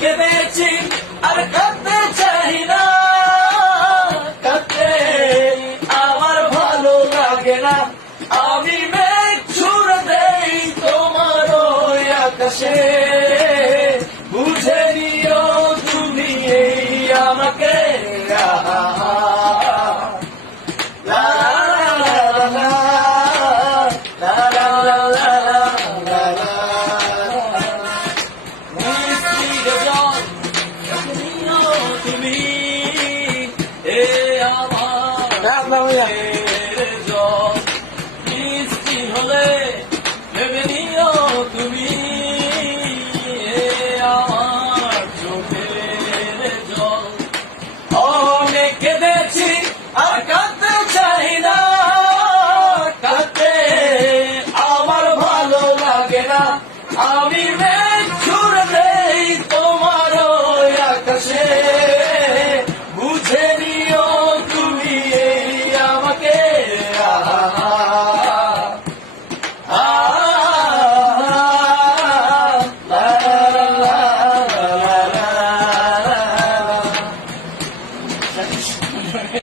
কেঁদেছি আর কাঁদতে চাই না, কাঁদতে আমার ভালো লাগে না। আমি মেঘ ছুড়ে দেই তোমার ওই আকাশে, বুঝে নিও তুমি এই আমাকে। তুমি